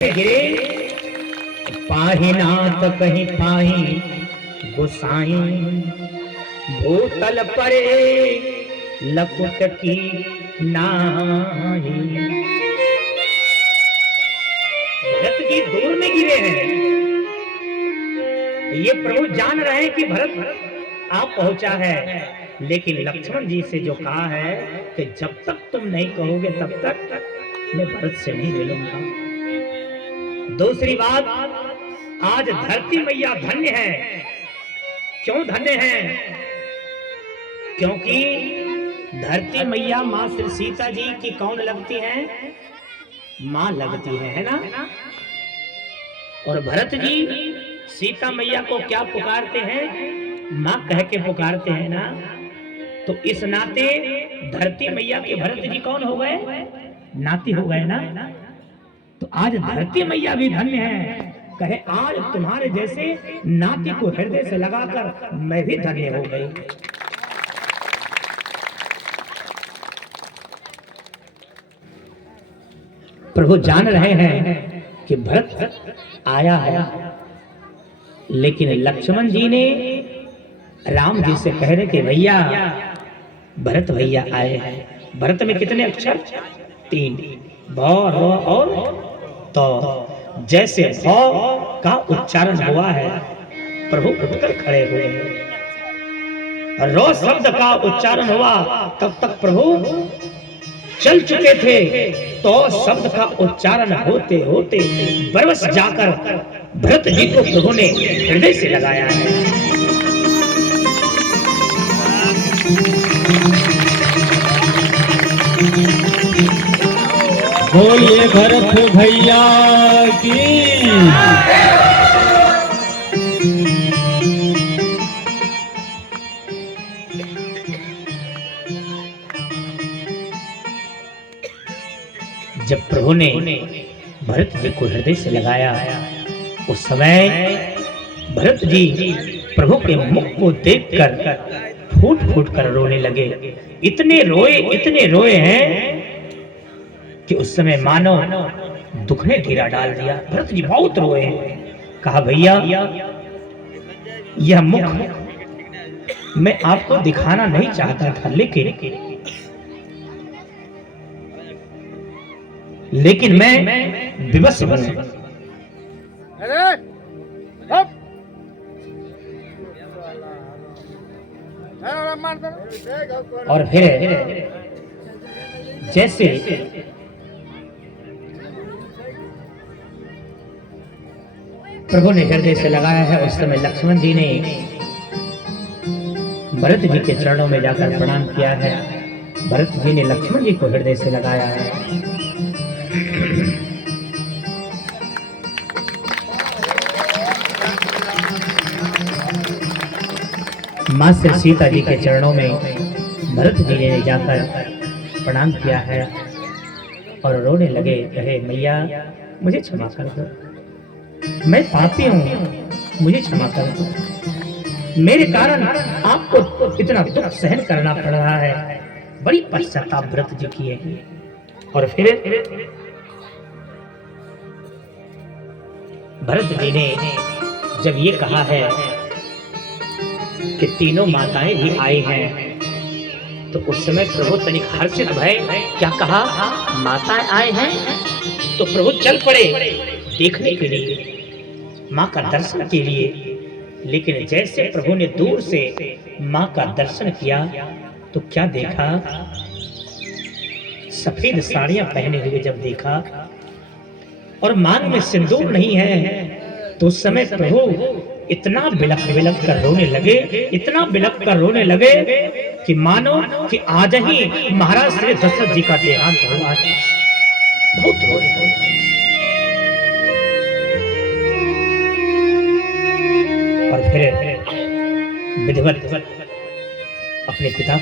गिरे पाहि नाथ कहीं पाहि गोसाई, भूतल परे लकुट की नाहि। भरत जी दूर में गिरे हैं, ये प्रभु जान रहे हैं कि भरत आप पहुंचा है, लेकिन लक्ष्मण जी से जो कहा है कि जब तक तुम नहीं कहोगे तब तक मैं भरत से नहीं मिलूंगा। दूसरी बात, आज धरती मैया धन्य है। क्यों धन्य है? क्योंकि धरती मैया मां श्री सीता जी की कौन लगती है? मां लगती है ना? और भरत जी सीता मैया को क्या पुकारते हैं? मां कह के पुकारते हैं ना। तो इस नाते धरती मैया के भरत जी कौन हो गए? नाती हो गए ना। तो आज धरती मैया भी धन्य है, कहे आज तुम्हारे जैसे नाती को हृदय से लगाकर मैं भी धन्य हो गई। प्रभु जान रहे हैं कि भरत आया है, लेकिन लक्ष्मण जी ने राम जी से कह रहे कि भैया भरत भैया आए हैं। भरत में कितने अक्षर? 3, भ र और तो। जैसे भ का उच्चारण हुआ है, प्रभु उठकर खड़े हुए हैं। रो शब्द का उच्चारण हुआ तब तक प्रभु चल चुके थे। तो शब्द का उच्चारण होते होते बरस जाकर भरत जी को प्रभु ने हृदय से लगाया है। बोलिए भरत भैया की। जब प्रभु ने भरत जी को हृदय से लगाया, उस समय भरत जी प्रभु के मुख को देखकर फूट फूट कर रोने लगे। इतने रोए हैं कि उस समय मानो दुख ने घेरा डाल दिया। भरत जी बहुत रोए हैं। कहा भैया यह मुख मैं आपको दिखाना नहीं चाहता था, लेकिन मैं विवश हूं। और फिर जैसे प्रभु ने हृदय से लगाया है, उस समय लक्ष्मण जी ने भरत जी के चरणों में जाकर प्रणाम किया है। भरत जी ने लक्ष्मण जी को हृदय से लगाया है। मां श्री सीता जी के चरणों में भरत जी ने जाकर प्रणाम किया है और रोने लगे। कहे मैया मुझे क्षमा कर दो, मैं पापी हूं, मुझे क्षमा कर दो। मेरे कारण आपको इतना दुख सहन करना पड़ रहा है। बड़ी पश्चाताप भरत जी की है। और फिर भरत जी ने जब ये कहा है कि तीनों माताएं भी आई हैं, तो उस समय प्रभु तनिक हर्षित भय। क्या कहा? माताएं आए हैं। तो प्रभु चल पड़े देखने के लिए, मां का दर्शन के लिए। लेकिन जैसे प्रभु ने दूर से मां का दर्शन किया तो क्या देखा? सफेद साड़ियां पहने हुए जब देखा और मांग में सिंदूर नहीं है, तो उस समय प्रभु इतना बिलख बिलख कर रोने लगे, इतना बिलख कर रोने लगे कि मानो कि आज ही महाराज श्री दशरथ जी का देहांत हुआ है। बहुत रोए। और फिर विधिवत अपने पिता